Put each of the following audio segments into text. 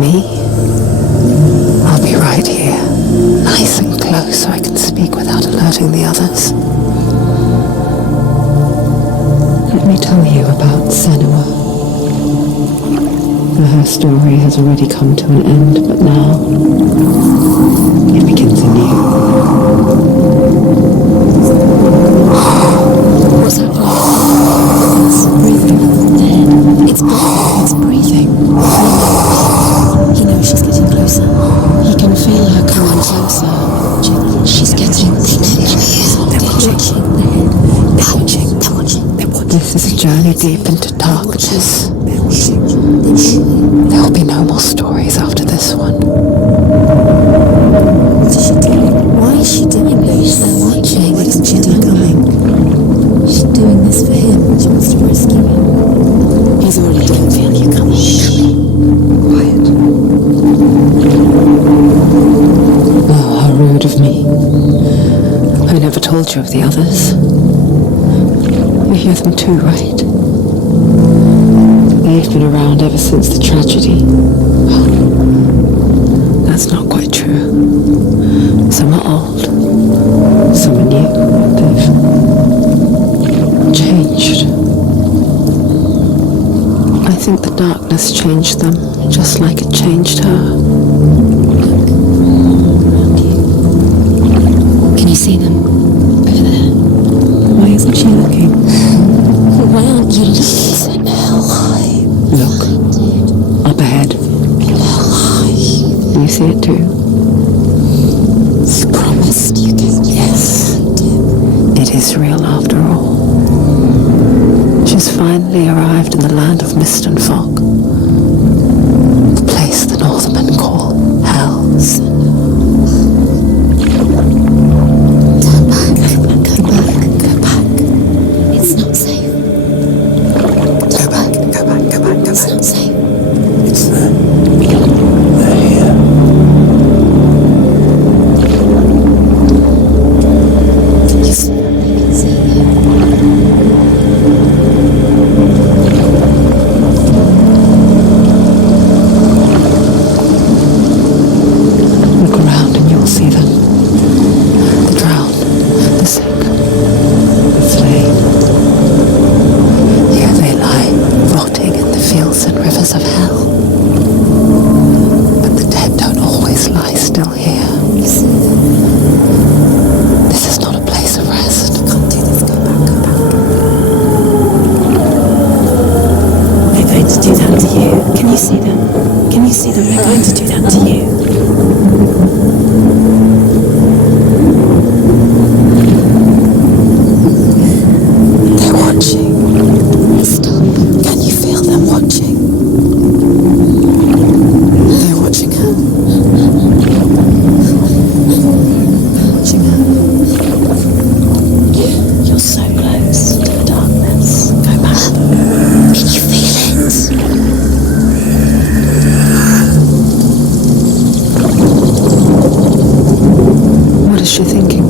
me. I'll be right here, nice and close so I can speak without alerting the others. Let me tell you about Senua. Her story has already come to an end, but now it begins anew. What's happening? It's breathing. Dead. It's breathing. It's breathing. He knows she's getting closer. He can feel her coming closer. She's getting closer. They're watching. They're watching. They're watching. They're watching. This is a journey deep into darkness. There will be no more stories after this one. What is she doing? Why is she doing this? They're watching. Why doesn't she do coming? She's doing this for him. She wants to rescue him. He's already doing feel you coming. Quiet. Oh, how rude of me. I never told you of the others. You hear them too, right? They've been around ever since the tragedy. Well, that's not quite true. Some are old, some are new. They've changed. I think the darkness changed them, just like it changed her. Can you see them? Over there. Why isn't she looking? Why aren't you looking? Hell high. Look, up ahead. Hell high. Do you see it too? You promised you could. Yes. It is real after all. She's finally arrived in the land of mist and fog. The place the Northmen call Hell. Go back. It's not safe. Go back. It's not safe. It's there. They're here. Yes, I can see you. Look around and you'll see them. The drowned, the sick, the slain. Here they lie, rotting in the fields and rivers of hell. But the dead don't always lie still here. You see them. This is not a place of rest. You can't do this. Go back. They're going to do that to you. Can you see them? Can you see them? They're going to do that to you. They're watching. Stop. Can you feel them watching? They're watching her. Watching her. You're so close to the darkness. Go back. Can you feel it? What is she thinking?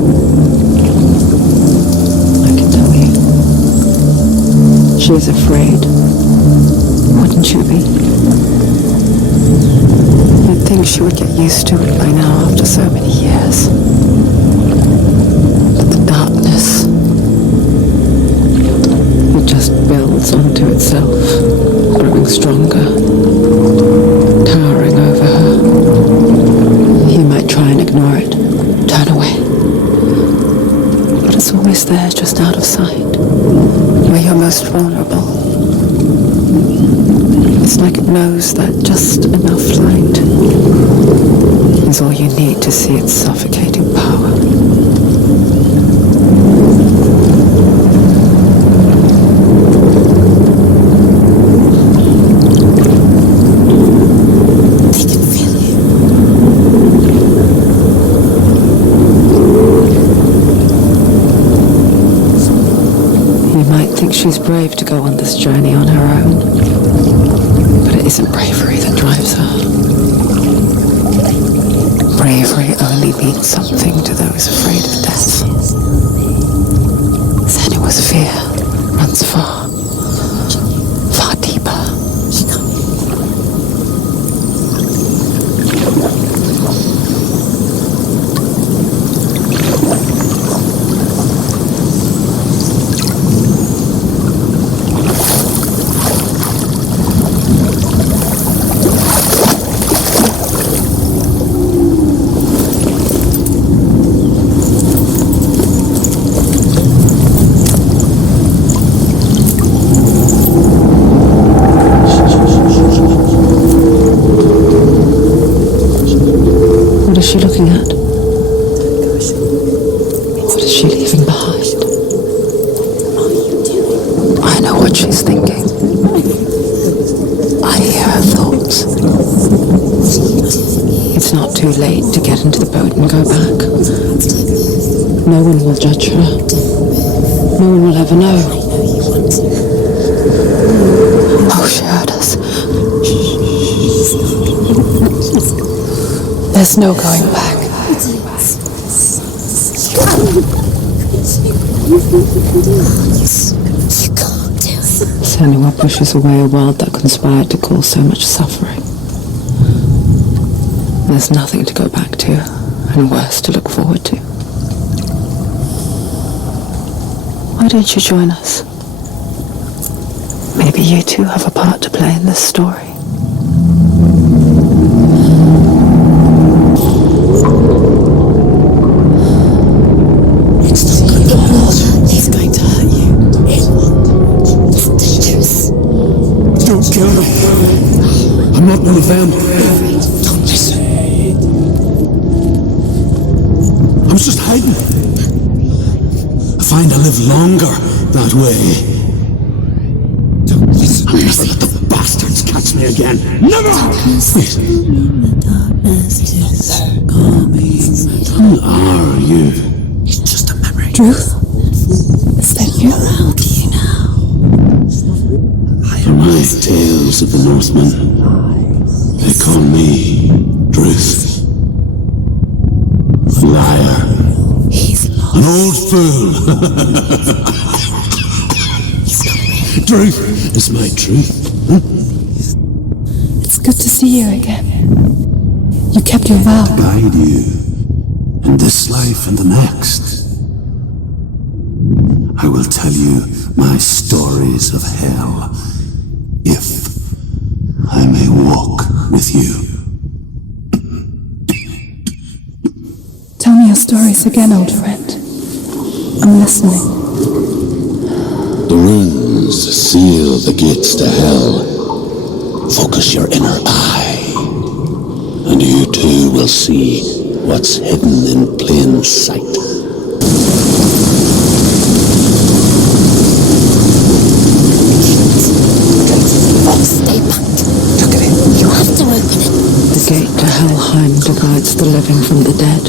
I can tell you. She is afraid. Wouldn't you be? You'd think she would get used to it by now after so many years. But the darkness, it just builds onto itself, growing stronger, towering over her. You might try and ignore it, turn away. But it's always there, just out of sight, where you're most vulnerable. It's like it knows that just enough light is all you need to see its suffocating power. They can feel you. You might think she's brave to go on this journey on her own, but it isn't bravery that drives her. Bravery only means something to those afraid of death. Senua's fear runs far, far deeper. she leaving behind? I know what she's thinking. I hear her thoughts. It's not too late to get into the boat and go back. No one will judge her. No one will ever know. Oh, she heard us. There's no going back. You can't do it. Senua pushes away a world that conspired to cause so much suffering. There's nothing to go back to, and worse to look forward to. Why don't you join us? Maybe you too have a part to play in this story. He's going to hurt you. It's dangerous. Don't kill me. I'm not one of them. Don't listen. I was just hiding. I find I live longer that way. Don't listen. I'll never let the bastards catch me again. Never! Wait. Who are you? It's just a memory. Ruth? Is that you? How do you know? From my tales of the Northmen, they call me Druth. A liar. He's lost. An old fool. Truth is my truth. It's good to see you again. You kept your vow. Guide you in this life and the next. I will tell you my stories of hell, if I may walk with you. Tell me your stories again, old friend. I'm listening. The runes seal the gates to hell. Focus your inner eye, and you too will see what's hidden in plain sight. Stay back. Look at it. You have to open it. The gate to Helheim divides the living from the dead.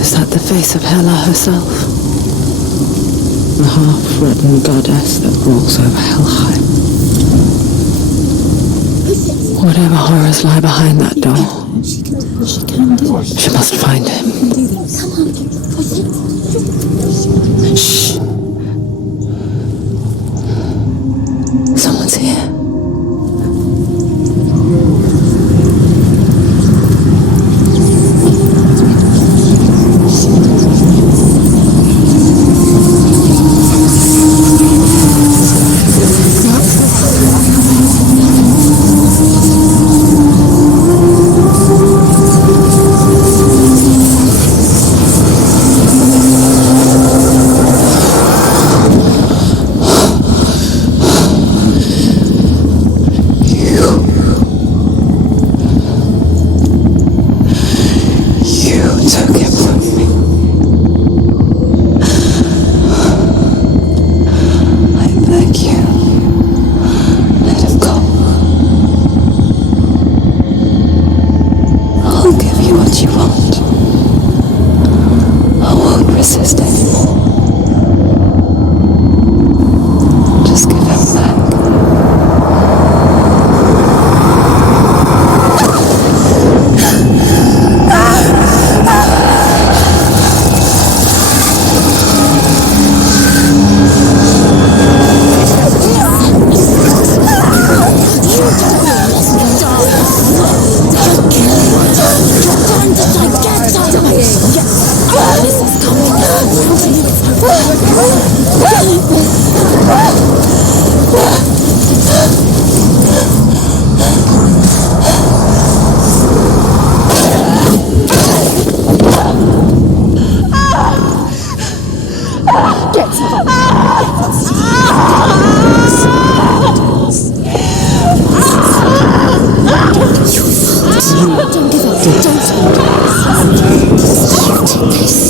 Is that the face of Hela herself? The half-rotten goddess that rules over Helheim. Whatever horrors lie behind that door, she must find him. Shh. Someone's here. Don't give up. Don't.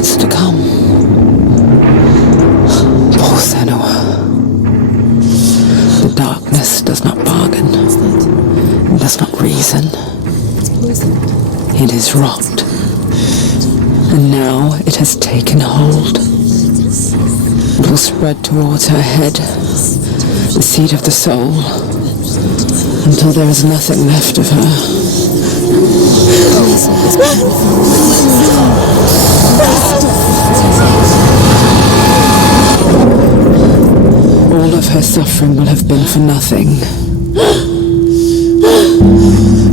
what's to come. Poor Senua. The darkness does not bargain, and does not reason. It is rot, and now it has taken hold. It will spread towards her head, the seat of the soul, until there is nothing left of her. All of her suffering will have been for nothing.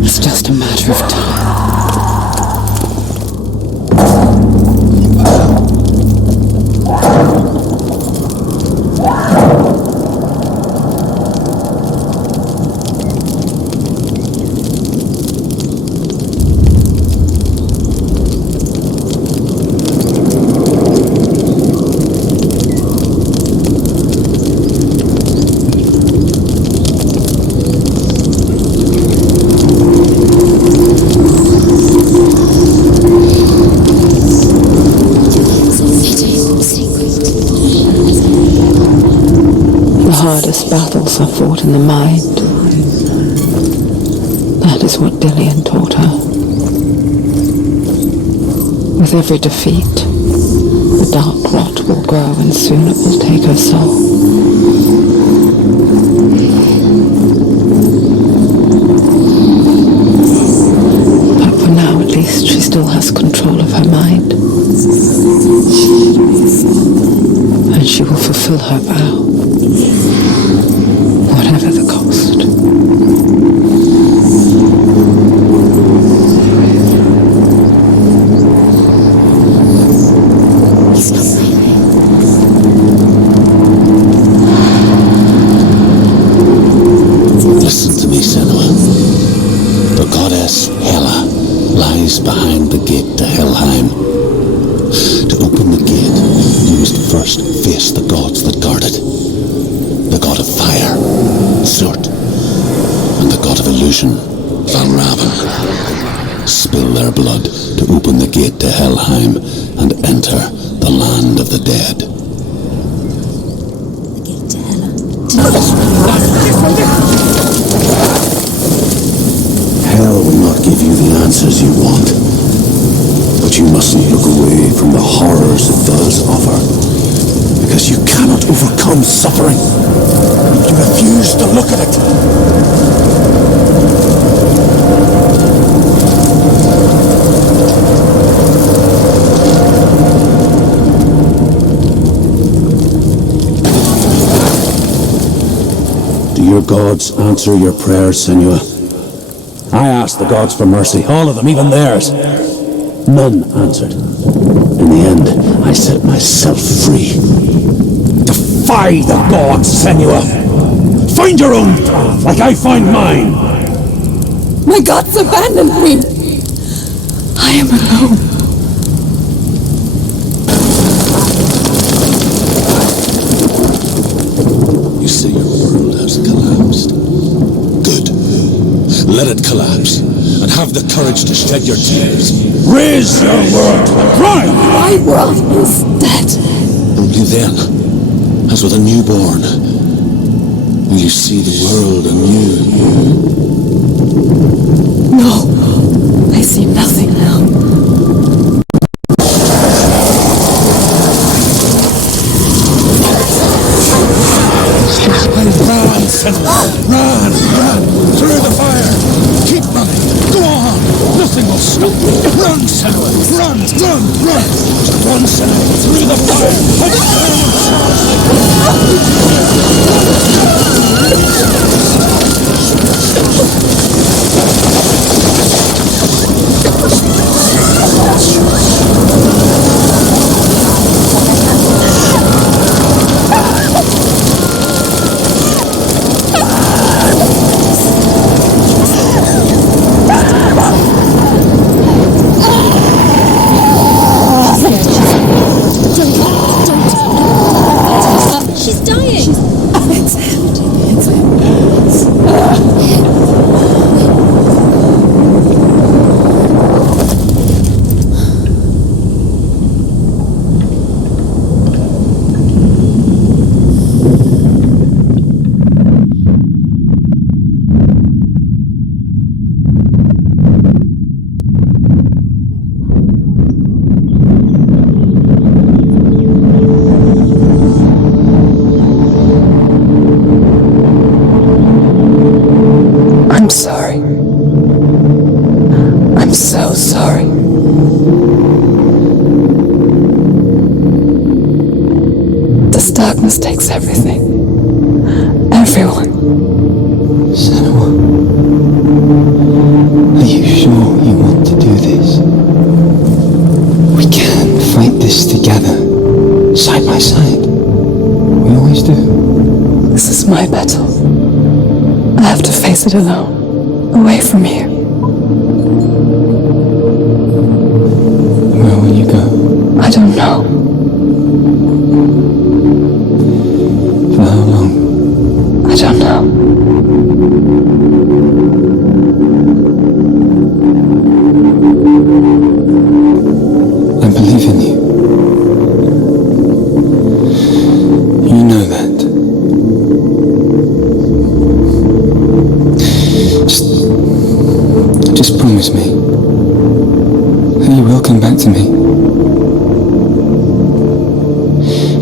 It's just a matter of time. Hardest battles are fought in the mind. That is what Dillian taught her. With every defeat, the dark rot will grow and soon it will take her soul. But for now, at least, she still has control of her mind. And she will fulfill her vow. Whatever the cost. Listen to me, Senua. The goddess Hela lies behind the gate to Helheim. To open the gate, you must first face the gods that guard it. The god of fire, Surt, and the god of illusion, Valravan. Spill their blood to open the gate to Helheim and enter the land of the dead. The gate to Hela. Hell will not give you the answers you want, but you mustn't look away from the horrors it does offer, because you cannot overcome suffering if you refuse to look at it. Do your gods answer your prayers, Senua? I asked the gods for mercy, all of them, even theirs. None answered. In the end, I set myself free. Defy the gods, Senua! Find your own path, like I find mine! My gods abandoned me! I am alone. You say your world has collapsed. Good. Let it collapse, and have the courage to shed your tears. Raise your world to the ground! My world is dead. Only then, as with a newborn, will you see the world anew. No, I see nothing now. Run, Senua! Run! Run! Through the fire! Keep running! Go on! Nothing will stop you! Run, Senua! Run! Run! Run! Run, Senua! Through the She's dying! I'm sorry. I'm so sorry. This darkness takes everything. Everyone. Senua, are you sure you want to do this? We can fight this together, side by side. We always do. This is my battle. I have to face it alone, away from here. Where will you go? I don't know. For how long? I don't know. I believe in you. You know that. Just promise me that you will come back to me.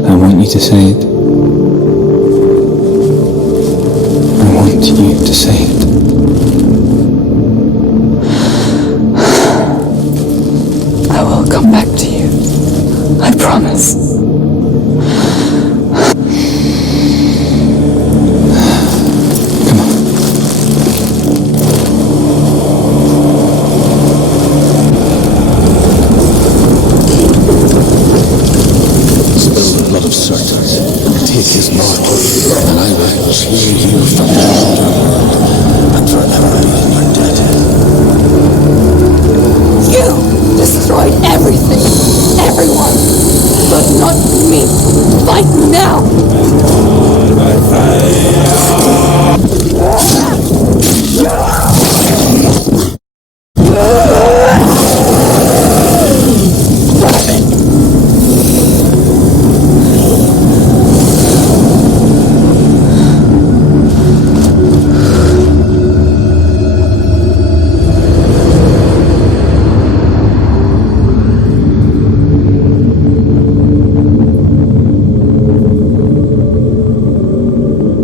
I want you to say it. I want you to say it. I will come back to you. I promise. Come on. Spill the blood of Certes. Take his mark, and I will cheer you from the underworld and forever in your debt. You destroyed everything, everyone, but not me. Fight now!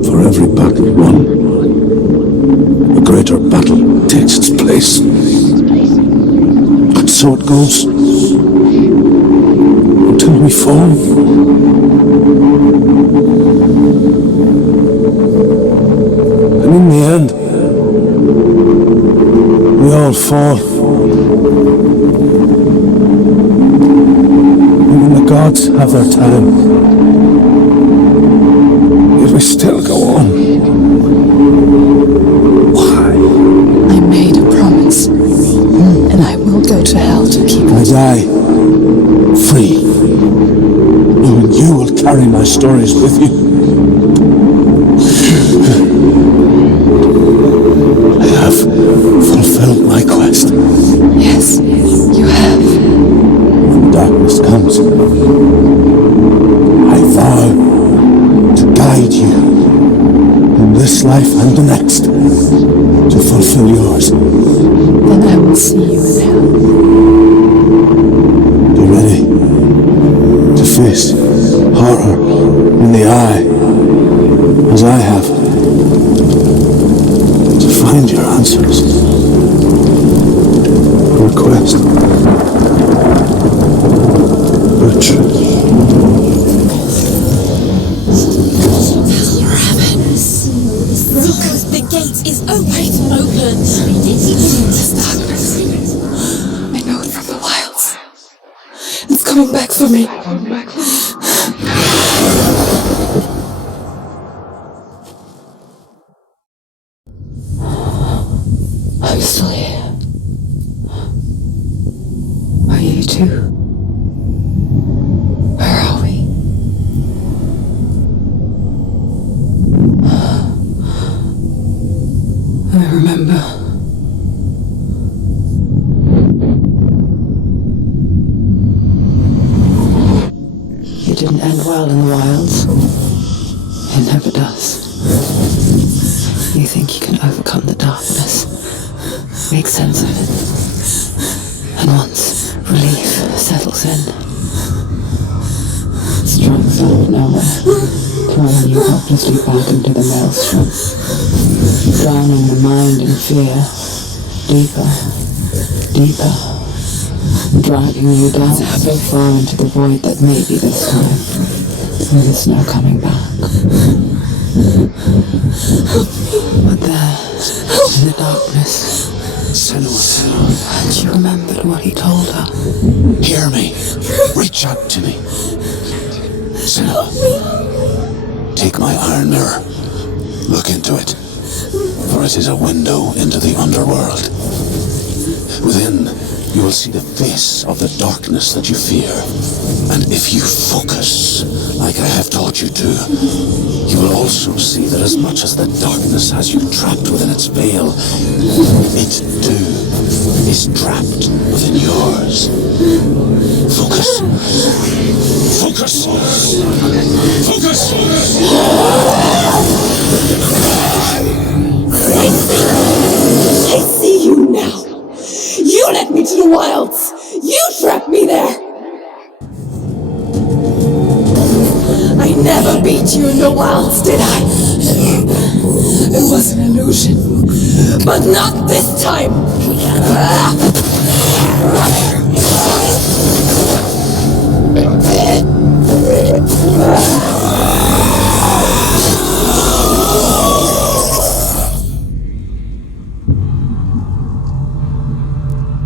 For every battle won, a greater battle takes its place. And so it goes. Until we fall. And in the end, we all fall. Even the gods have their time. Yet we still go on. Why? I made a promise, and I will go to hell to keep I it. die free, knowing you will carry my stories with you. I have fulfilled my quest. Yes, you have. When darkness comes, I vow to guide you in this life and the next to fulfill yours. Then I will see you in hell. Be ready to face horror in the eye, as I have, to find your answers. Your quest, your truth. The gate is open. This darkness. I know it from the wilds. It's coming back for me. I'm still here. Are you too? Where are we? I remember. You didn't end well in the wilds. It never does. You think you can overcome the darkness, make sense of it, and once relief settles in, strength out of nowhere, throwing you hopelessly back into the maelstrom, drowning the mind in fear, deeper, deeper, dragging you down so far into the void that maybe this time there is no coming back. But there, in the darkness, Senua, and she remembered what he told her. hear me. Reach out to me. Senua, take my iron mirror. Look into it, for it is a window into the underworld. Within, you will see the face of the darkness that you fear. And if you focus, like I have taught you to, you will also see that as much as the darkness has you trapped within its veil, it too is trapped within yours. Focus. Focus. Focus. I see you now. You led me to the wilds. You trapped me there. I never beat you in the wilds, did I? It was an illusion. But not this time.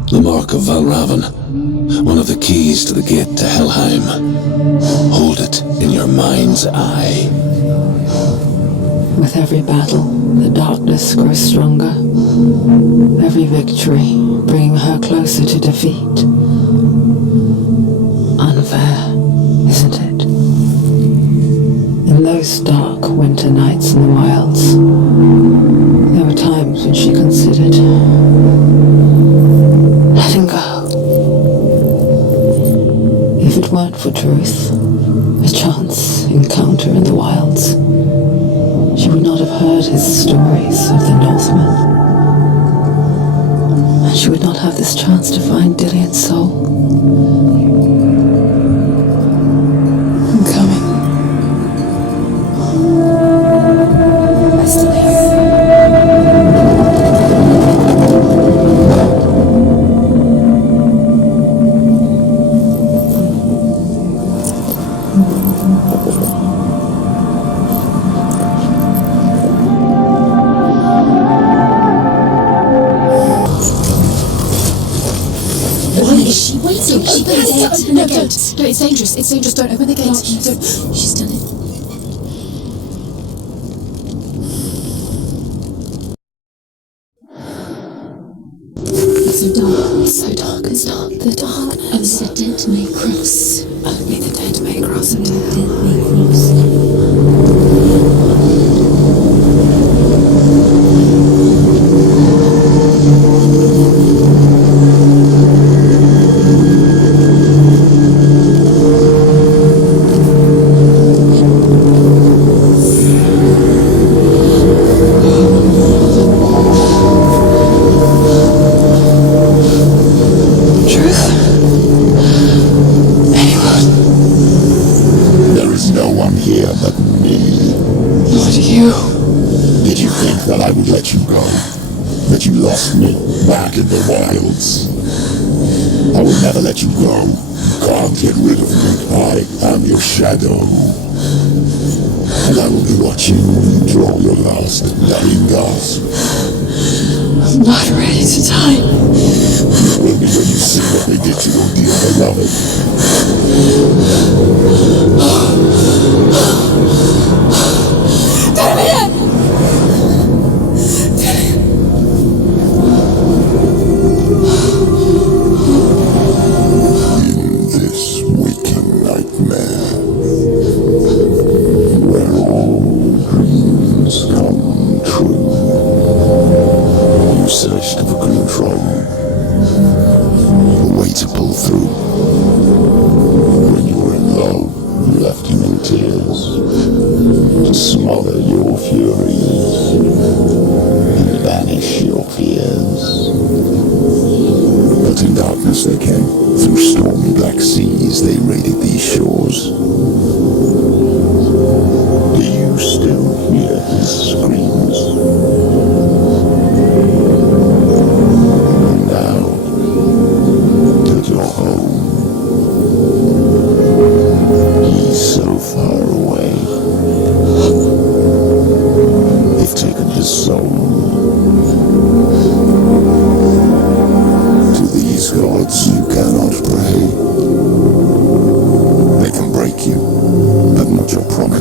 The Mark of Valravan, one of the keys to the gate to Helheim. Hold it in your mind's eye. With every battle, the darkness grows stronger. Every victory bringing her closer to defeat. Unfair, isn't it? In those dark winter nights in the wilds, there were times when she considered letting go. If it weren't for truth, a chance encounter in the wilds, she would not have heard his stories of the Northmen. And she would not have this chance to find Dillion's soul. I'm coming. I'm still here. Waiting. Open the gate. Open the gate. No, it's dangerous. It's dangerous. Don't open the gate. Don't. She's done it. It's so dark. It's so dark. It's dark. The darkness. Only the dead may cross. Only the dead may cross. Only the dead may cross. There is no one here but me. What are you? Did you think that I would let you go? That you lost me back in the wilds? I will never let you go. Can't get rid of me. I am your shadow. And I will be watching when you draw your last dying gasp. I'm not ready to die. It will be when you see what they did to your dear beloved. In this waking nightmare, where all dreams come true, you searched for Greenfrog, a way to pull through. When you were in love, you left you in tears to smother your furies and banish your fears. But in darkness they came, through stormy black seas they raided these shores.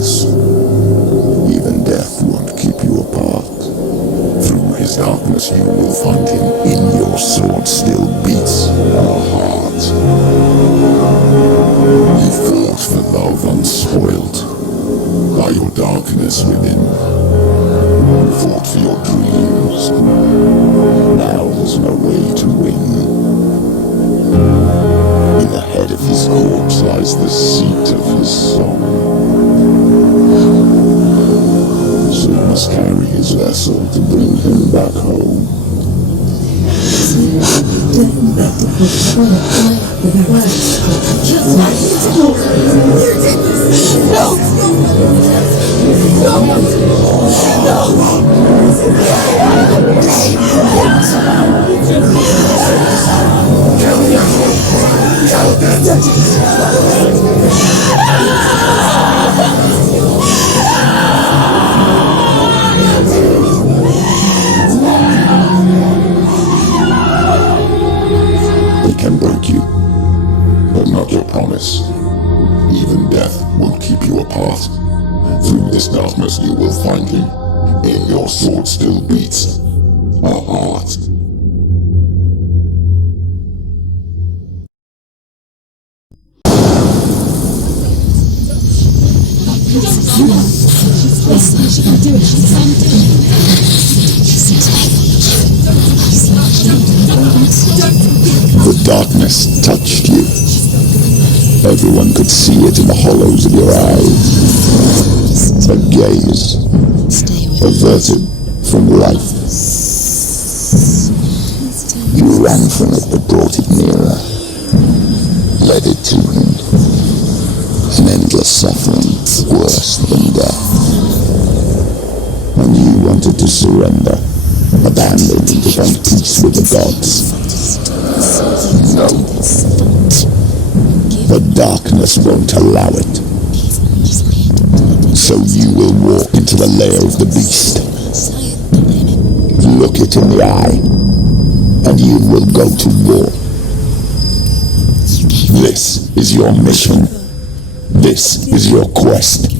darkness. Even death won't keep you apart. Through his darkness you will find him. In your sword still beats our heart. You fought for love unspoilt by your darkness within. You fought for your dreams. Now there's no way to win. In the head of his corpse lies the seat of his soul. So you must carry his vessel to bring him back home. It can break you, but not your promise. Even death won't keep you apart. Through this darkness you will find him. In your sword still beats a heart. She can do it. She can do it. The darkness touched you. Everyone could see it in the hollows of your eyes. A gaze averted from life. You ran from it but brought it nearer. Led it to him. An endless suffering, worse than death. And you wanted to surrender, abandon and to find peace with the gods. No. The darkness won't allow it. So you will walk into the lair of the beast. Look it in the eye, and you will go to war. This is your mission. This is your quest.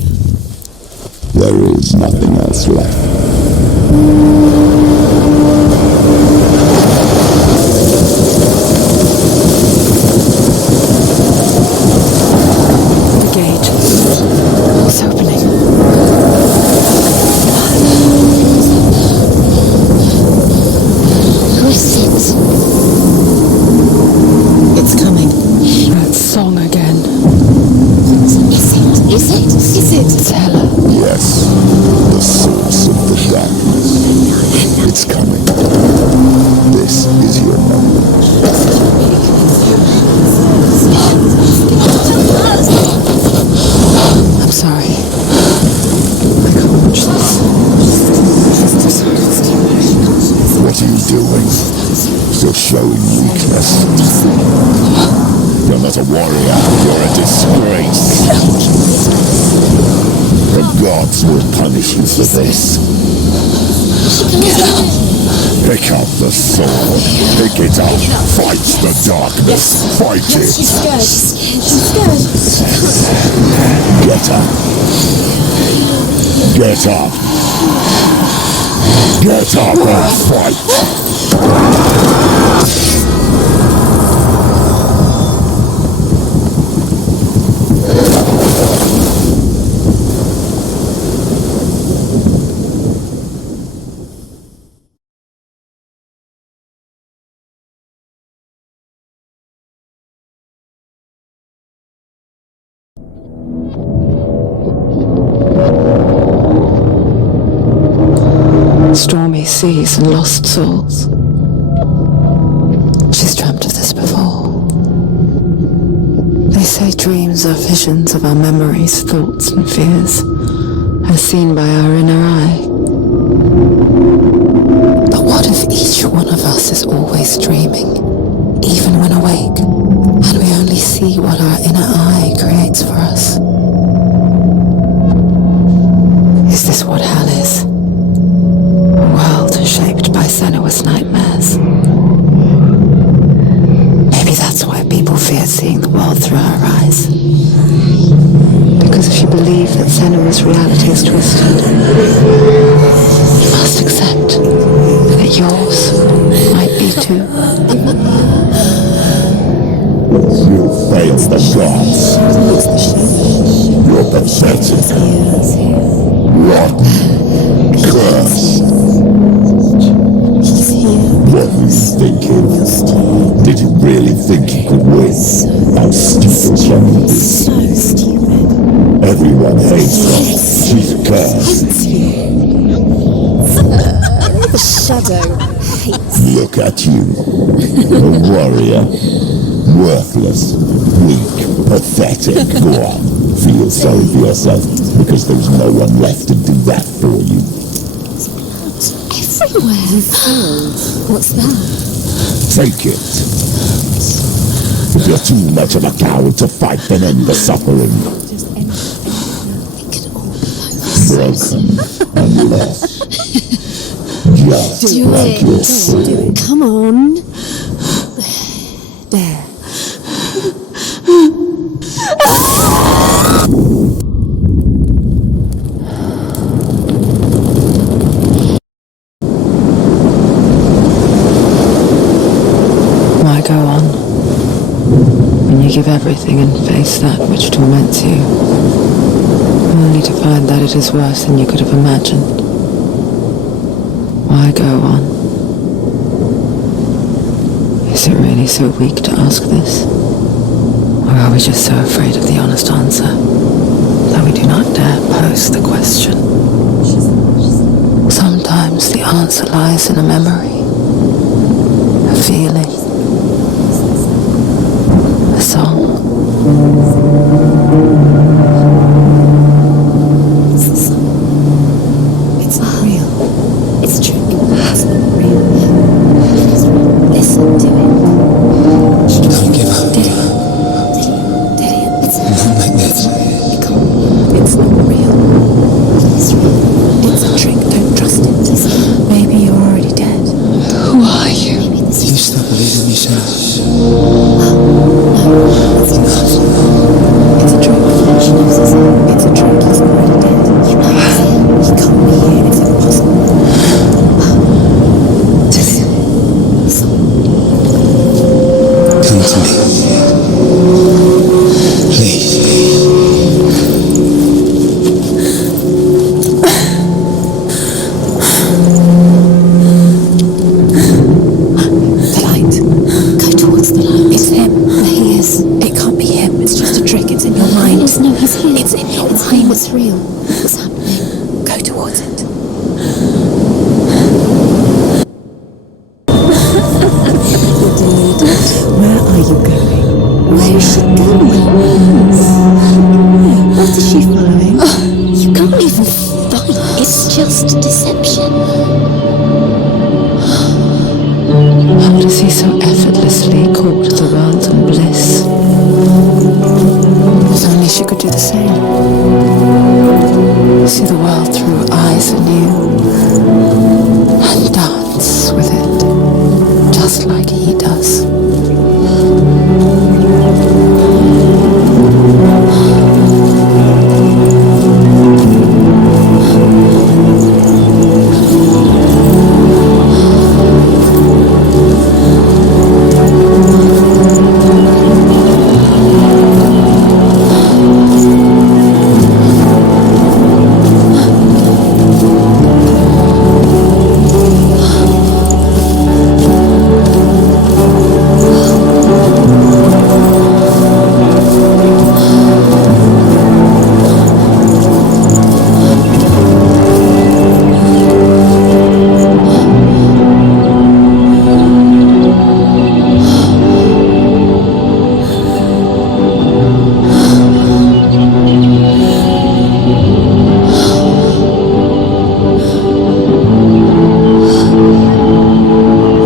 There is nothing else left. The gate. It's opening. Who is it? It's coming. That song again. Is it? It's Hella. Yes, the source of the darkness. It's coming. This is your moment. I'm sorry. I can't watch this. What are you doing? You're showing weakness. You're not a warrior. You're a disgrace. The gods will punish you for this. Pick up the sword. Pick it up. Fight the darkness. Fight it. She's scared. She's scared. Get up. Get up. Get up and fight. Stormy seas and lost souls. She's dreamt of this before. They say dreams are visions of our memories, thoughts and fears, as seen by our inner eye. But what if each one of us is always dreaming, even when awake, and we only see what our inner eye creates for us? Is this what hell is? A world shaped by Senua's nightmares. Maybe that's why people feared seeing the world through her eyes. Because if she believe that Senua's reality is twisted. You must accept that yours might be too. You failed the gods. You're pathetic. Rotten. Cursed. What were you thinking? Did you really think you could win? How stupid can you be? So stupid. Everyone hates her. She's cursed. Hates you. The shadow hates. Look at you. A warrior. Worthless. Weak. Pathetic. Go on. Feel sorry for yourself because there's no one left to do that for you. Everywhere. What's that? Take it. If you're too much of a coward to fight, then end the suffering. It could all be Broken and lost. Just Do like it. yourself. Do it. Come on. There. Why go on when you give everything and face that which torments you, only to find that it is worse than you could have imagined? Why go on? Is it really so weak to ask this? Or are we just so afraid of the honest answer that we do not dare pose the question? Sometimes the answer lies in a memory, a feeling, a song. It's the sun. It's not real. It's true. It's not real. It's real. Listen to it. Don't give up. Did it? It's Not like this. It's not real. It's real. It's a trick. Don't trust it. Maybe you're already dead. Who are you? Maybe this Do you is still believe in me, Sarah? It's a trick. She knows it's a trick. He's already dead. You know he's here. He can't be here. It's impossible. Come to me. Please. The light. Go towards the light. It's him. There he is. It can't be him. It's just a trick. It's in your mind. No, he's here. It's in your mind. It's real. What's happening? Go towards it. Where are you going? Where is she going? What is she following? You can't even fight. It's just deception. How does he so effortlessly court the world and bliss? If only she could do the same. See the world through eyes anew and dance with it, just like he does.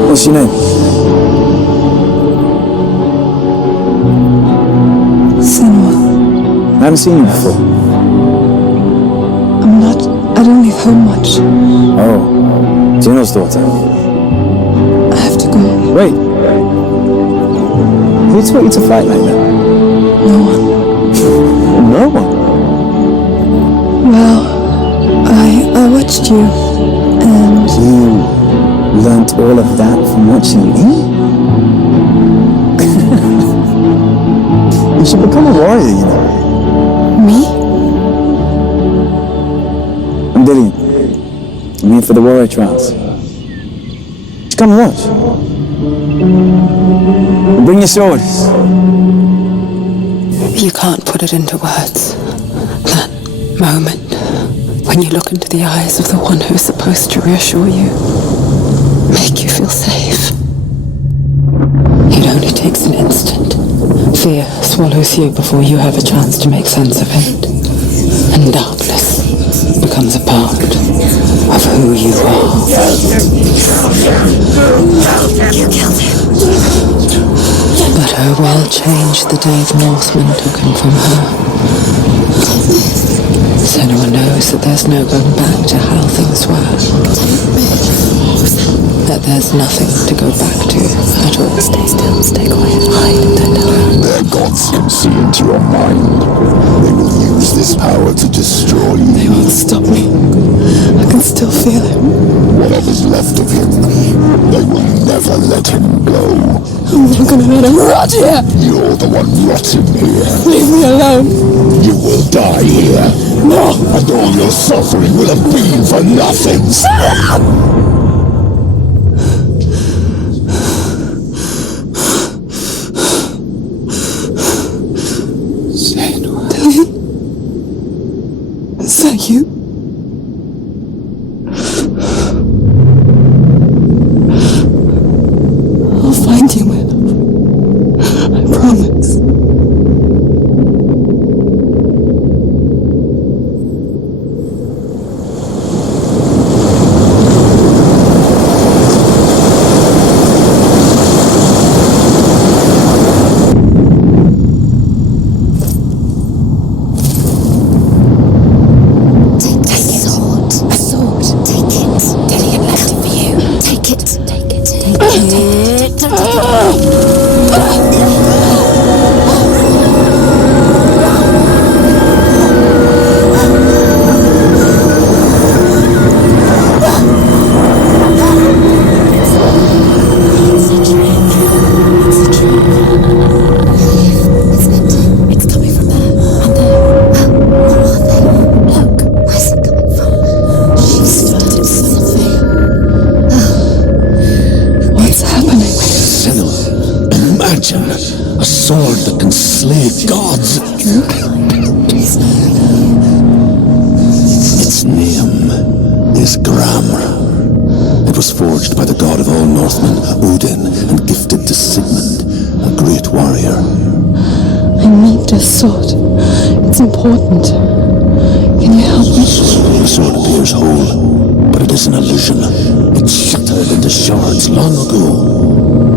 What's your name? Senua. I haven't seen you before. I don't leave home much. Oh, Gino's daughter. I have to go. Wait. Who taught you to fight like that? No one. No one. watched you, and You learnt all of that from watching me? You should become a warrior, you know. me? I'm Dillian. I'm here for the warrior trials. Just come and watch. And bring your swords. You can't put it into words. That moment when you look into the eyes of the one who's supposed to reassure you, make you feel safe. It only takes an instant. Fear swallows you before you have a chance to make sense of it. And darkness becomes a part of who you are. But her world changed the day the Northmen took him from her. Senua knows that there's no going back to how things were. That there's nothing to go back to at all. Stay still, stay quiet, hide, don't tell her. Their gods can see into your mind. They will use this power to destroy you. They won't stop me. I can still feel him. Whatever's left of him, they will never let him go. I'm not gonna let him rot here. You're the one rotting here. Leave me alone. You will die here. No. And all your suffering will have been for nothing. Dillian? Is that you? I'll find you, my love. I promise. A sword that can slay gods. Its name is Gram. It was forged by the god of all Northmen, Odin, and gifted to Sigmund, a great warrior. I need this sword. It's important. Can you help me? The sword appears whole, but it is an illusion. It shattered into shards long ago.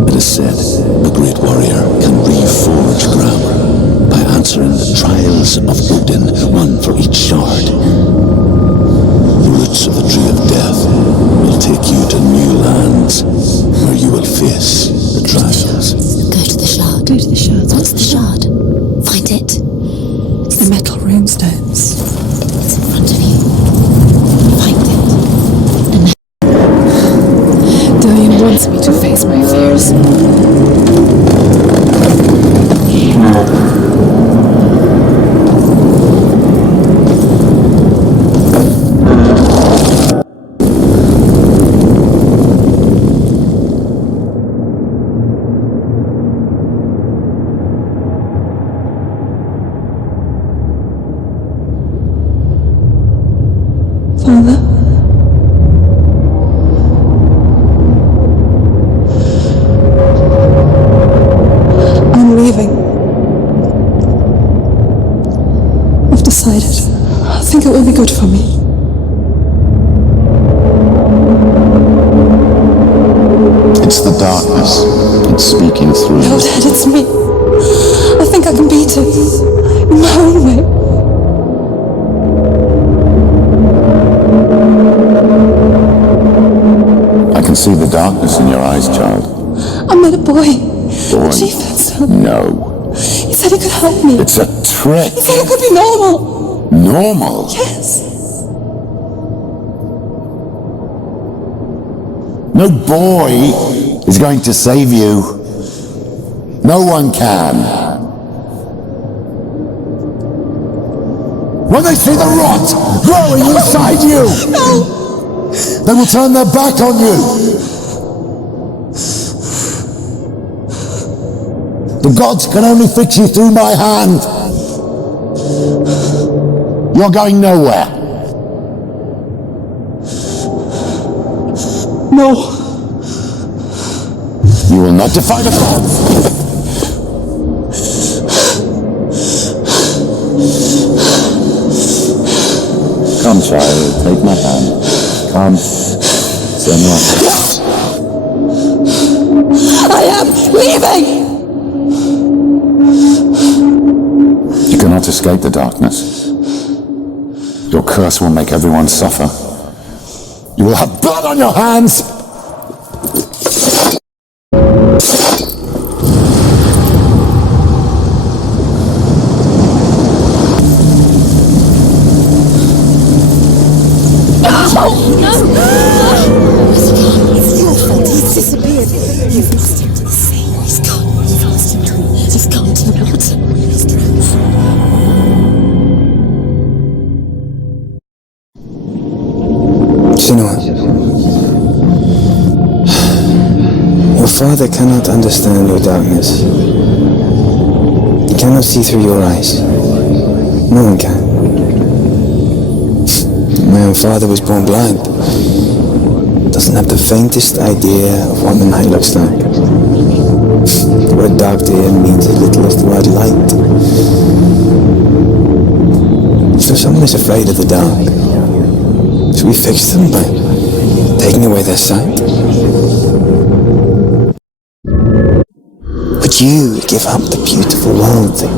It is said a great warrior can reforge Gram by answering the trials of Odin, one for each shard. The roots of the tree of death will take you to new lands where you will face the trials. Go to the shard. Go to the shard. What's the shard? Find it. The metal runestones. It's in front of you. Find it. Dillian wants me to face my fears. Father? I'm leaving. I've decided. I think it will be good for me. It's the darkness. It's speaking through No, you. Dad, it's me. I think I can beat it. In my own way. I can see the darkness in your eyes, child. I met a boy. Boy. Chief Edson. No. He said he could help me. It's a trick. He said I could be normal. Normal. Yes. No boy is going to save you. No one can. When they see the rot growing inside you, they will turn their back on you. The gods can only fix you through my hand. You're going nowhere. No. You will not defy the gods. Come, child, take my hand. Come, Senua. I am leaving! You cannot escape the darkness. Your curse will make everyone suffer. You will have blood on your hands! Senua, your father cannot understand your darkness. He cannot see through your eyes. No one can. My own father was born blind. Doesn't have the faintest idea of what the night looks like. The word dark to him means as little as the word light. So someone is afraid of the dark. So we fix them by taking away their sight. Would you give up the beautiful world that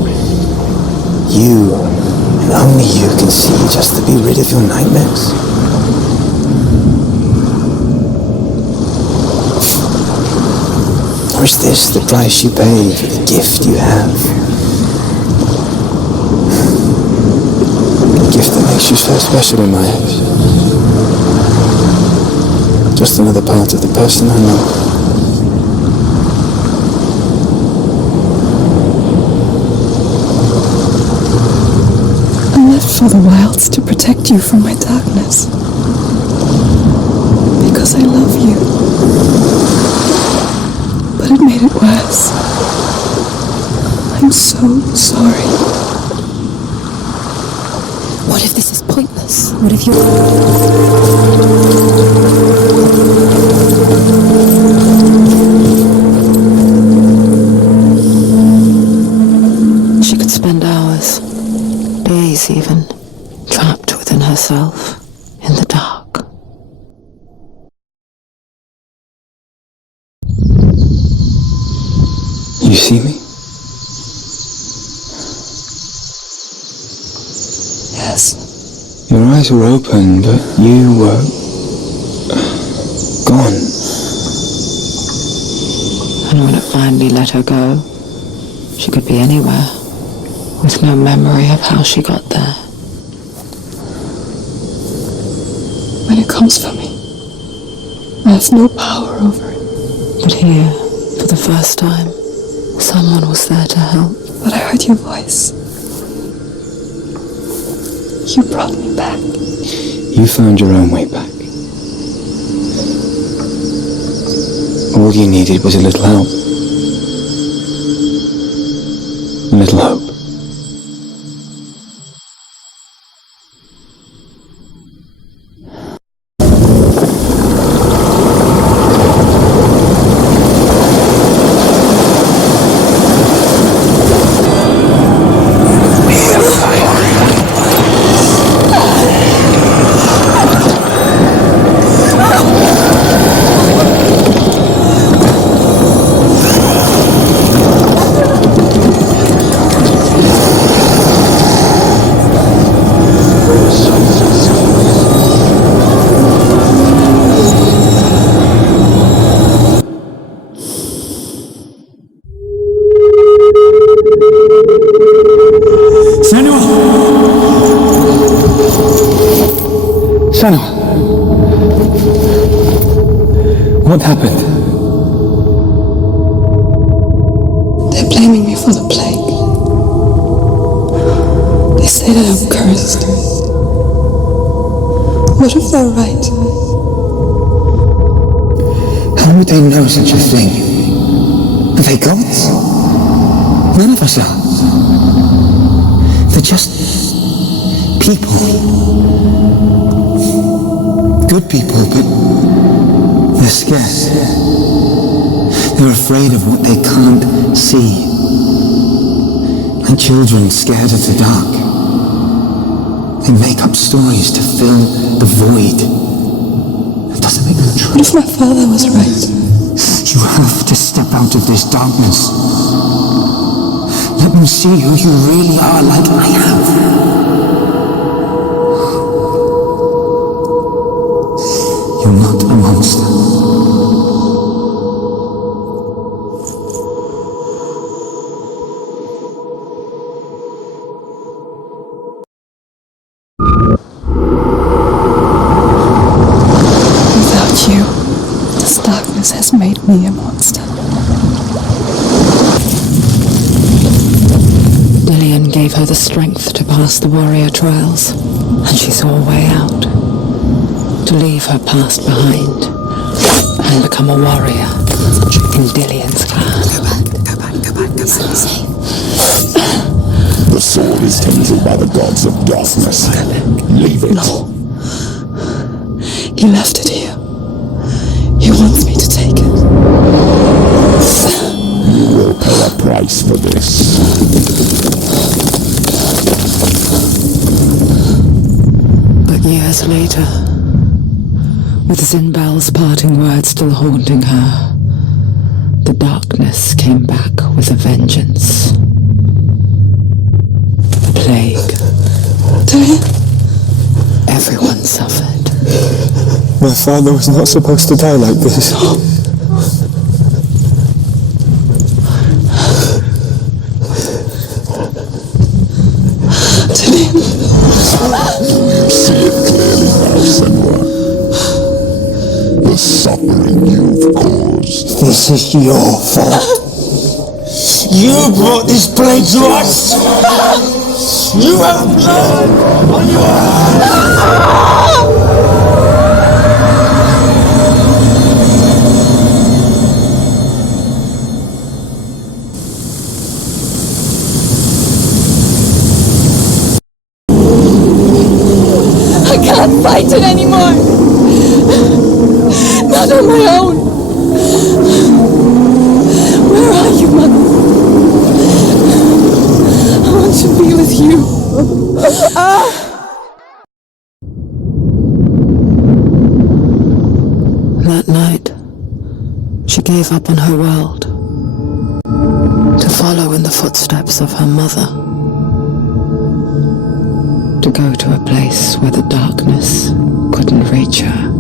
you and only you can see just to be rid of your nightmares? Or is this the price you pay for the gift you have? A gift that makes you so special in my eyes. Just another part of the person I know. I left for the wilds to protect you from my darkness. Because I love you. But it made it worse. I'm so sorry. What if this is pointless? What if you... She could spend hours, days even, trapped within herself, in the dark. You see me? Yes. Your eyes were open, but you were gone. And when it finally let her go, she could be anywhere, with no memory of how she got there. When it comes for me, I have no power over it. But here, for the first time, someone was there to help. But I heard your voice. You brought me back. You found your own way back. All you needed was a little help. A little hope. What happened? They're blaming me for the plague. They say that I'm cursed. What if they're right? How would they know such a thing? Are they gods? None of us are. They're just people. Good people, but they're scared. They're afraid of what they can't see. Like children scared of the dark. They make up stories to fill the void. That doesn't make them true. What if my father was right? You have to step out of this darkness. Let them see who you really are, like I have. You're not a monster. Without you, this darkness has made me a monster. Lillian gave her the strength to pass the warrior trials, and she saw a way out. To leave her past behind and become a warrior in Dillian's clan. Go back. Safe. The sword is tainted by the gods of darkness. Leave it. No. He left it here. He wants me to take it. You will pay a price for this. But years later, with Zinbel's parting words still haunting her, the darkness came back with a vengeance. The plague. Everyone suffered. My father was not supposed to die like this. You see it clearly now, Senua. The suffering you've caused. This is your fault. You brought this plague to us. You have blood on your hands. I can't fight it anymore. Not on my own. Where are you, Mother? I want to be with you. That night, she gave up on her world to follow in the footsteps of her mother, to go to a place where the darkness couldn't reach her.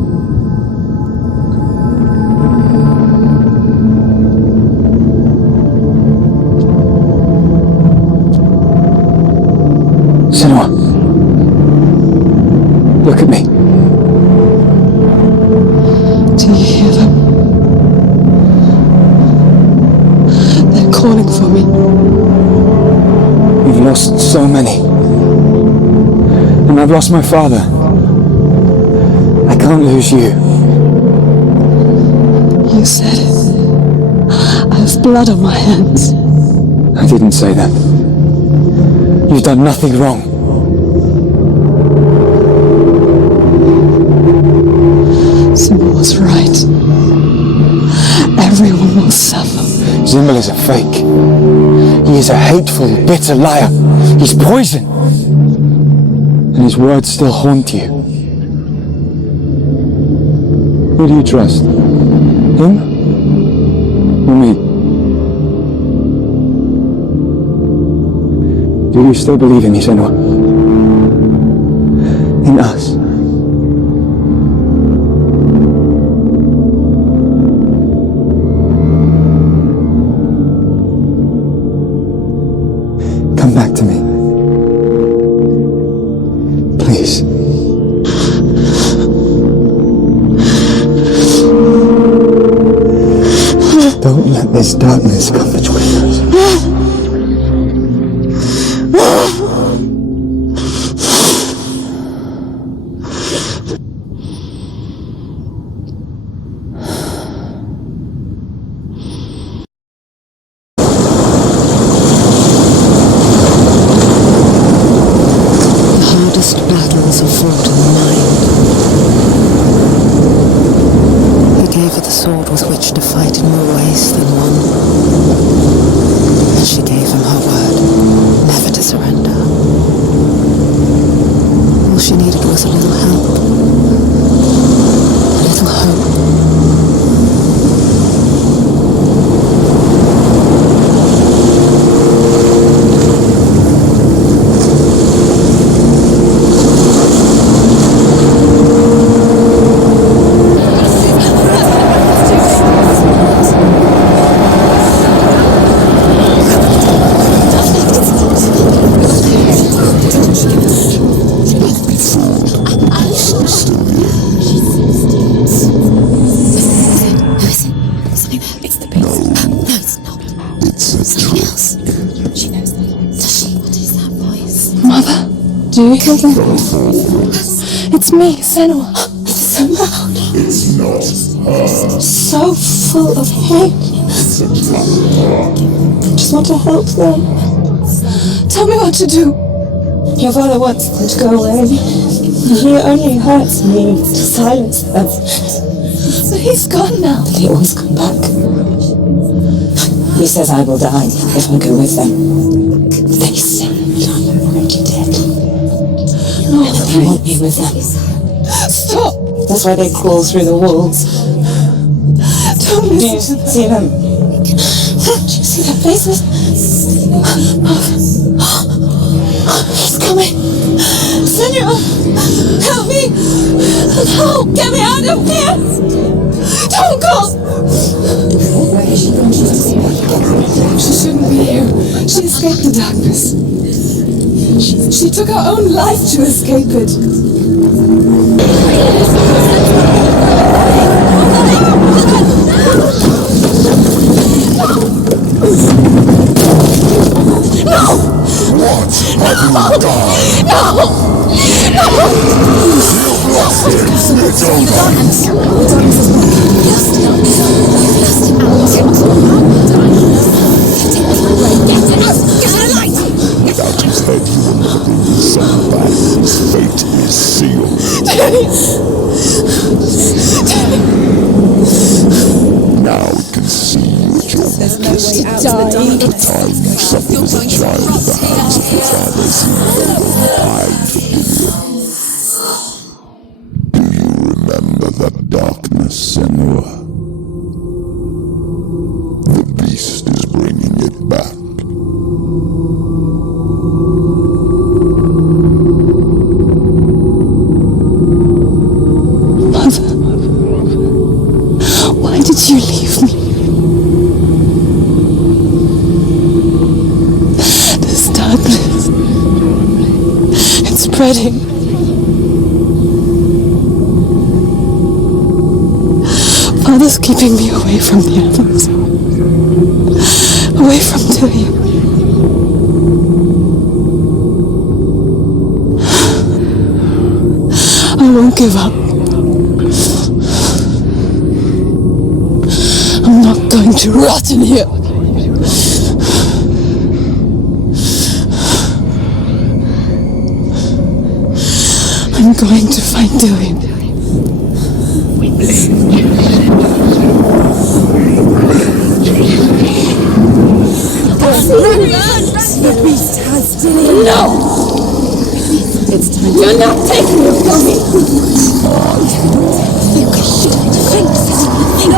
Senua, look at me. Do you hear them? They're calling for me. We've lost so many. And I've lost my father. I can't lose you. You said it. I have blood on my hands. I didn't say that. You've done nothing wrong. Simba was right. Everyone will suffer. Zimbel is a fake. He is a hateful, bitter liar. He's poison. And his words still haunt you. Who do you trust? Him? Or me? Do you still believe in me, Senua? In us? Come back to me. Please. let this darkness come between us. Battles are fought in the mind. He gave her the sword with which to fight in more ways than one. And she gave him her word, never to surrender. All she needed was a little help, a little hope. Do you hear that? It's me, Senua. It's so loud. It's not her. So full of hate. I just want to help them. Tell me what to do. Your father wants them to go away. He only hurts me to silence them. So he's gone now. He always come back. He says I will die if I go with them. They say I'm already dead. No, they won't be with them. Stop! That's why they crawl through the walls. Don't listen. Do you see them? Do you see their faces? He's coming. Senua, help me! Help! Get me out of here! Don't go! She shouldn't be here. She escaped the darkness. She took her own life to escape it. No! What? Have you died? No! No! You've lost him. It's over. Without his head, you will never bring his son back. His fate is sealed. Now we can see you at your weakest. The time you suffered as a child at the hands of your fathers, you know when you pined for Gideon. Do you remember that darkness, Senua? The beast is bringing it back. Why did you leave me? This darkness, it's spreading. Father's keeping me away from the others. Away from Tilly. I won't give up. I'm not going to rot in here. I'm going to find Dillian. The beast has Dillian. No! It's time. You're not taking it from me! You should think. No!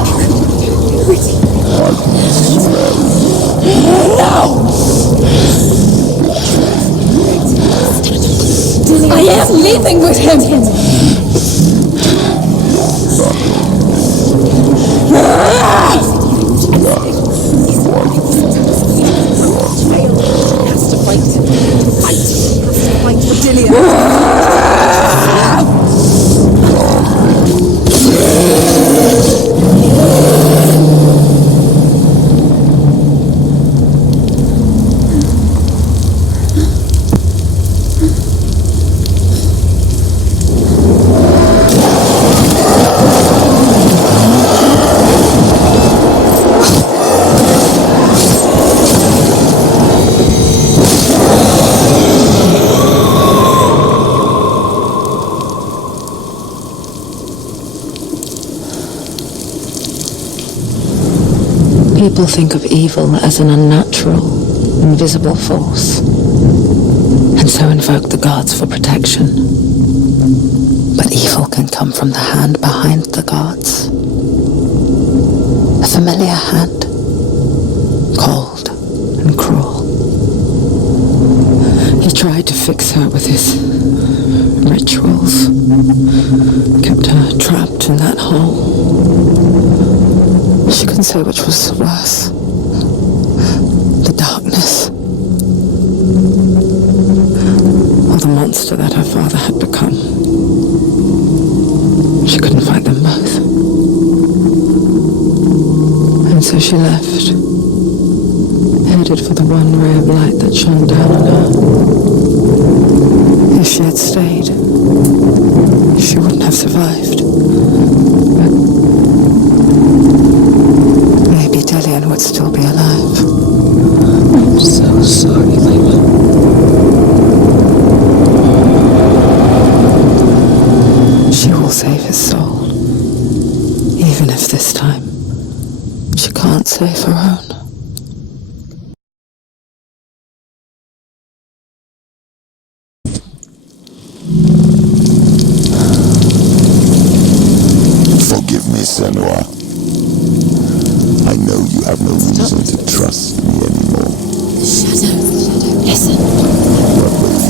I am leaving with him! Has to fight. Fight! Has to fight for Dillian! People think of evil as an unnatural, invisible force, and so invoke the gods for protection. But evil can come from the hand behind the gods. A familiar hand, cold and cruel. He tried to fix her with his rituals, kept her trapped in that hole. She couldn't say which was worse. The darkness, or the monster that her father had become. She couldn't fight them both. And so she left, headed for the one ray of light that shone down on her. If she had stayed, she wouldn't have survived. But maybe Delian would still be alive. I'm so sorry, Layla. She will save his soul, even if this time she can't save her own. Forgive me, Senua. I know you have no reason to trust me anymore. Shadow, listen. But with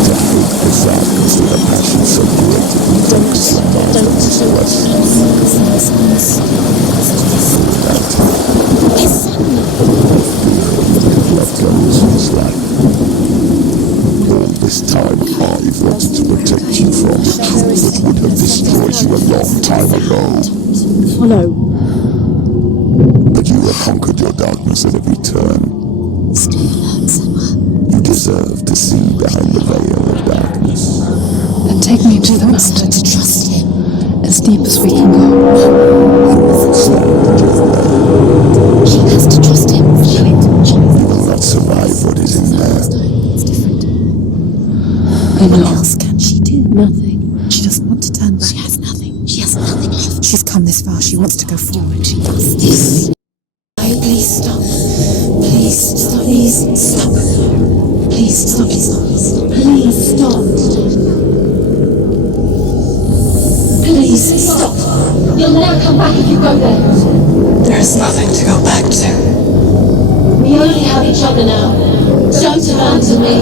to hate the darkness with a passion so great it invokes your mind and distrust. Let go is his life. All this time I've wanted to protect you from the truth that would have destroyed you a long time ago. Follow. But you have conquered your darkness at every turn. Stay alert, Senua. You deserve to see behind the veil of darkness. And take me to the master to trust him. As deep as we can go. She has to trust him. Feel it. You will not survive what is in there. It's different. What else can she do? Nothing. She doesn't want to turn back. She has nothing. She has nothing left. She's come this far. She wants to go forward. She does this. Please stop. Please stop. Please stop. Please stop. Please stop. Please stop. Please stop. You'll never come back if you go there. There's nothing to go back to. We only have each other now. Don't abandon me.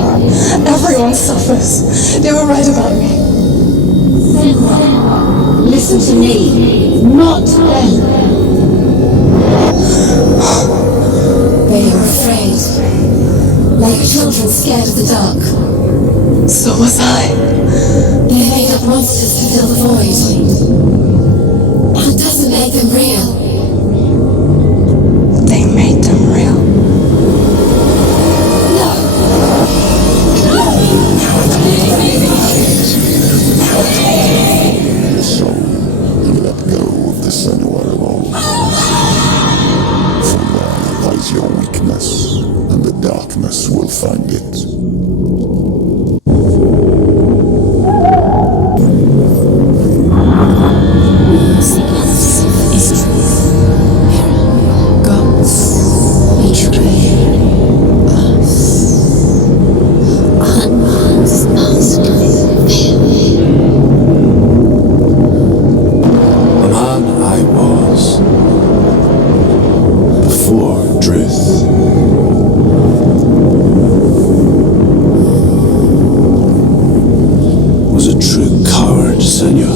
Everyone suffers. They were right about me. Listen to me, not them. They are afraid, like children scared of the dark. So was I. They made up monsters to fill the void. That doesn't make them real. They made them real. So, let go of the Senua of old. For there lies your weakness, and the darkness will find it. Gods betray us. The man I was before Druth was a true coward, Senua.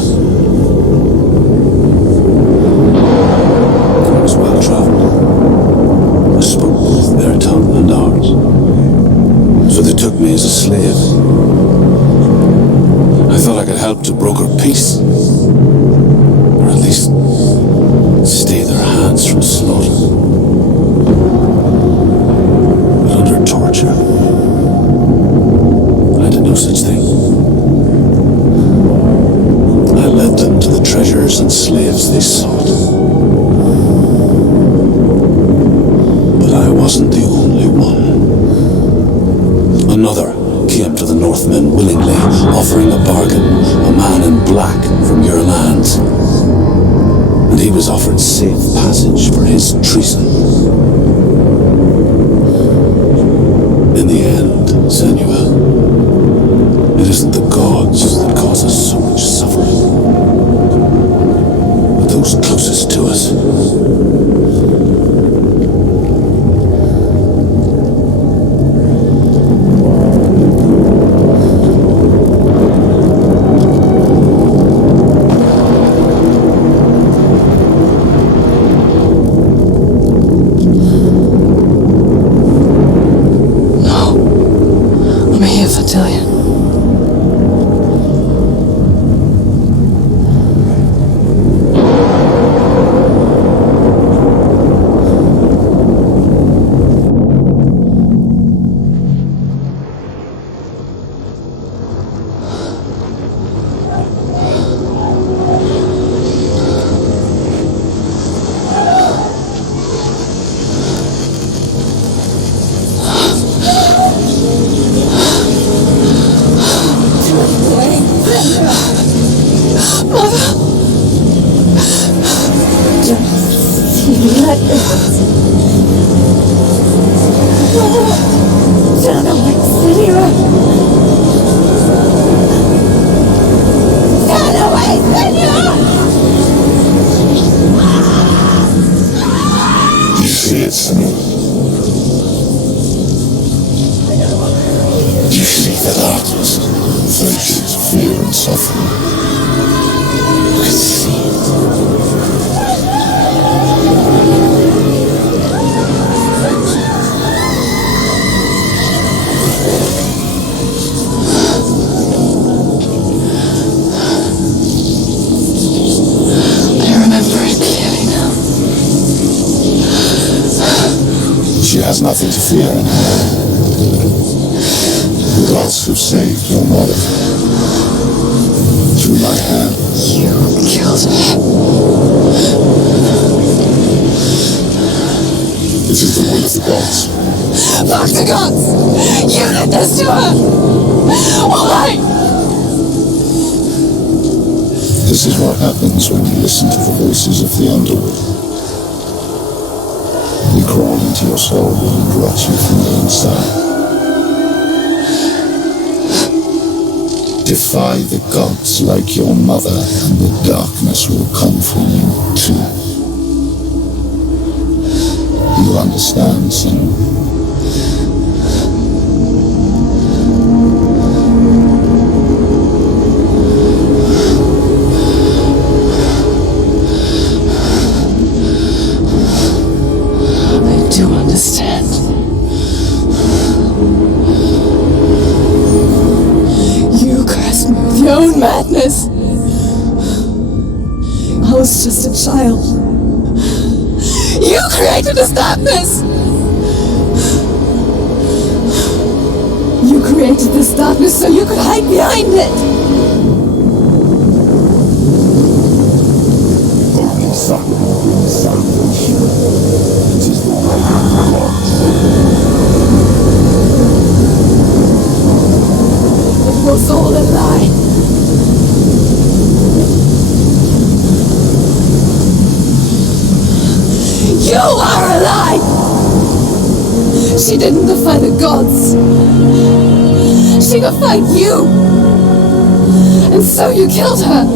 I was well traveled. I spoke both their tongue and ours. So they took me as a slave. I thought I could help to broker peace. Or at least stay their hands from slaughter. But under torture, I did no such thing. I led them to the treasures and slaves they sought. But I wasn't the only one. Another came to the Northmen willingly, offering a bargain, a man in black from your lands. and he was offered safe passage for his treason. In the end, Senua, it isn't the gods that cause us so much suffering, but those closest to us. I'm here for Dillian. You see it, Senua? You see the darkness, faces, fear and suffering. I see it. I remember it clearly now. She has nothing to fear anymore. The gods have saved your mother. Through my hand. You killed her. It is the will of the gods. Fuck the gods! You did this to her! Why? This is what happens when you listen to the voices of the underworld. They crawl into your soul and rot you from the inside. Defy the gods like your mother, and the darkness will come from you too. You understand, Senua? I do understand. You cursed me with your own madness. I was just a child. You created this darkness! You created this darkness so you could hide behind it! Only suffering brings salvation. It is the way of the gods. It was all a lie. You are a lie! She didn't defy the gods. She defied you! And so you killed her!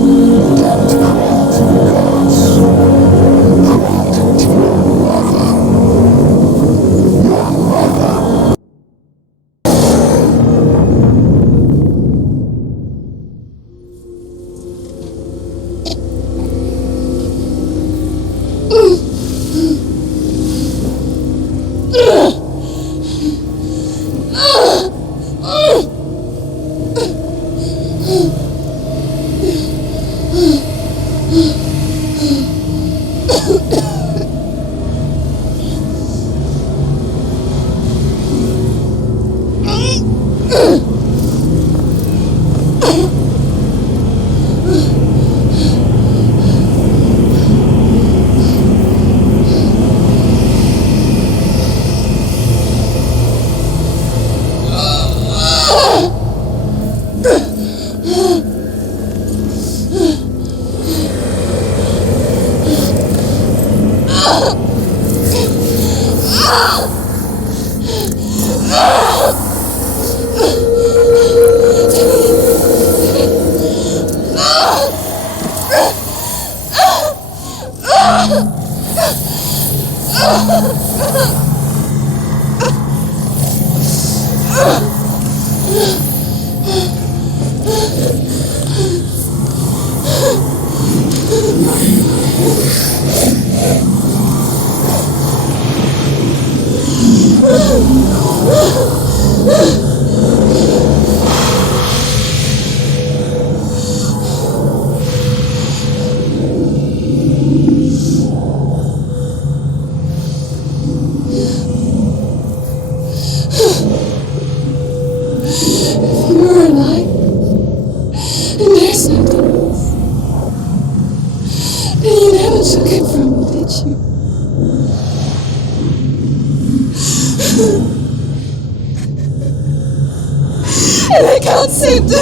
And I can't seem to.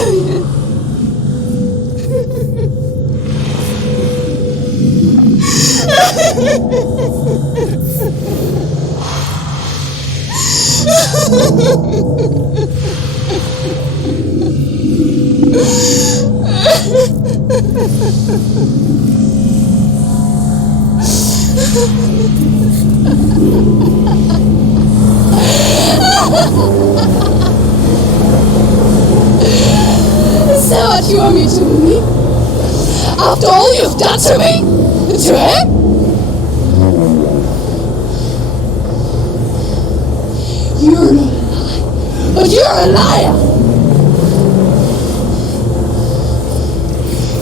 Is that what you want me to do? After all you've done to me? To her? You're not a liar. But you're a liar!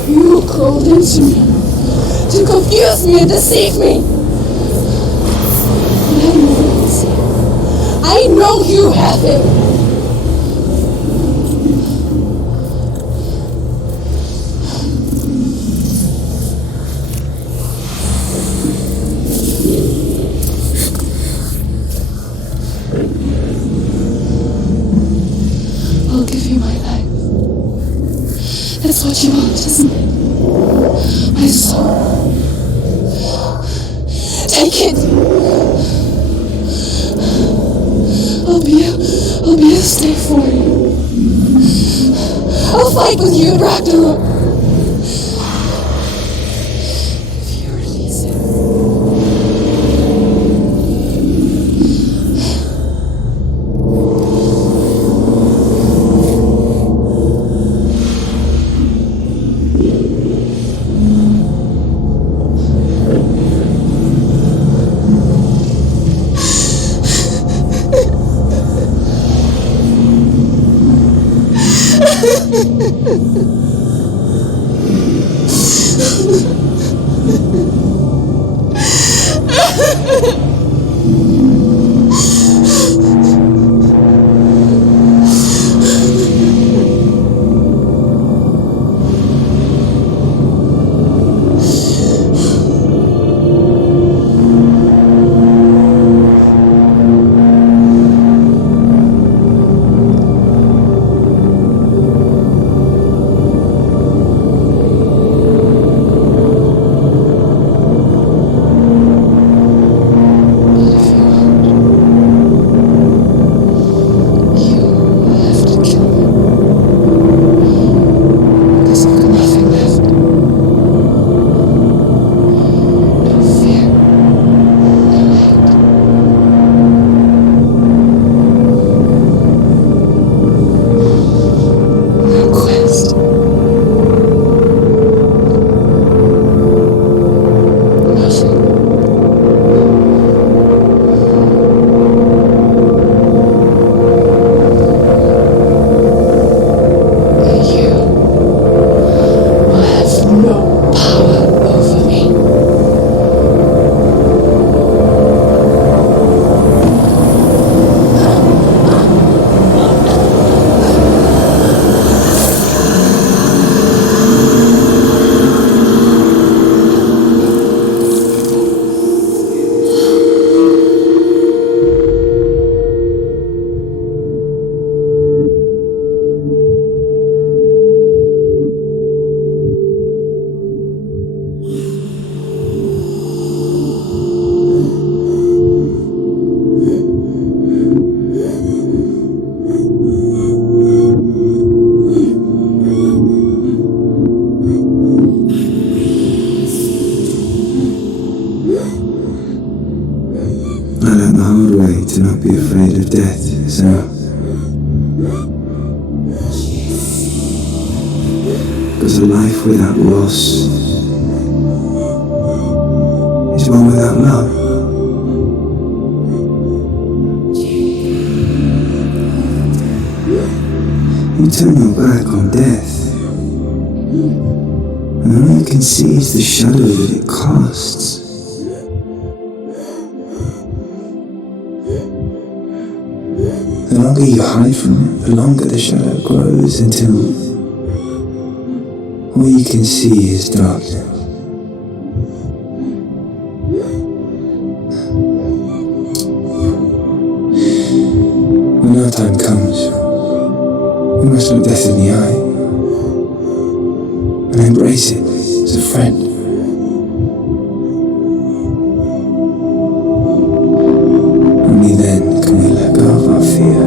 You crawled into me to confuse me and deceive me. And I know it's you. I know you have it. I'll give you my life. That's what you want, isn't it? My soul. Take it. I'll be a slave for you. I'll fight with you in Ragnarok. If you release it. To not be afraid of death, Senua. Because a life without loss is one without love. You turn your back on death, and all you can see is the shadow that it casts. The longer you hide from it, the longer the shadow grows until all you can see is darkness. When our time comes, You must look death in the eye and embrace it as a friend. Only then can we let go of our fear.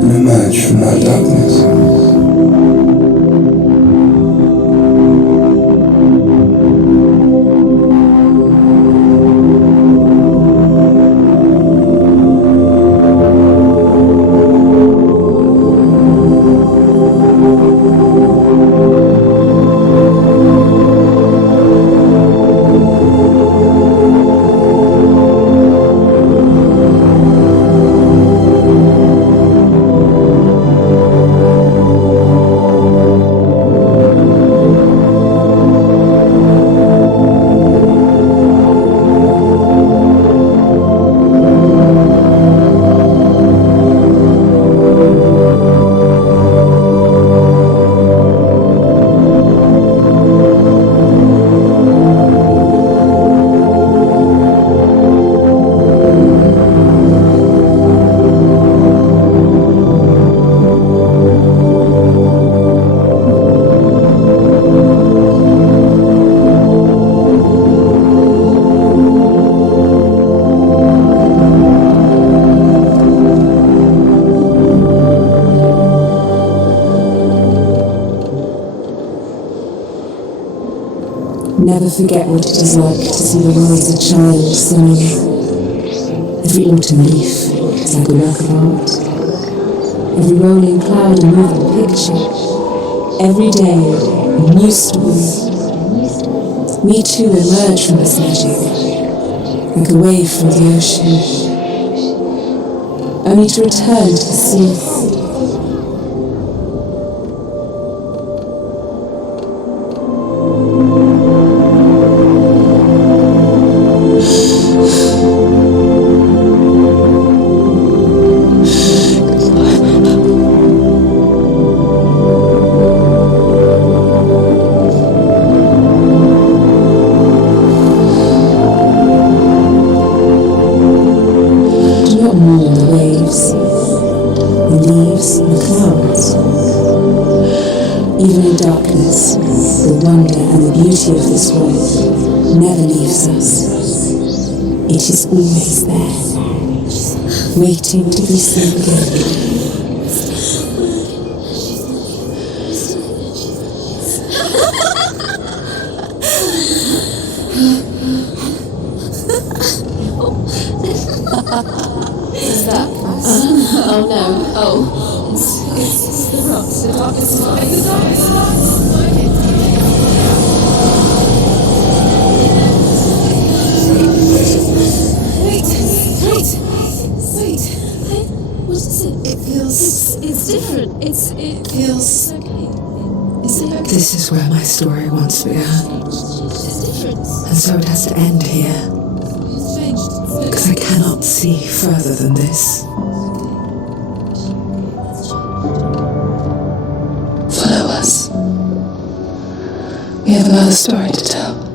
And emerge from our darkness. Never forget what it is like to see the world as a child, Senua. Every autumn leaf is like a work of art. Every rolling cloud a moving picture. Every day a new story. We too emerge from this magic, like a wave from the ocean, only to return to the sea. Even in darkness, the wonder and the beauty of this world never leaves us. It is always there, waiting to be seen again. Oh no, oh. It's the rocks, the darkness is going, the darkness is Wait. What is it? It feels... It's different. It feels... okay. Is it okay? This is where my story once began. It's different. And so it has to end here. It's changed. Because I cannot see further than this. Follow us. We have another story to tell.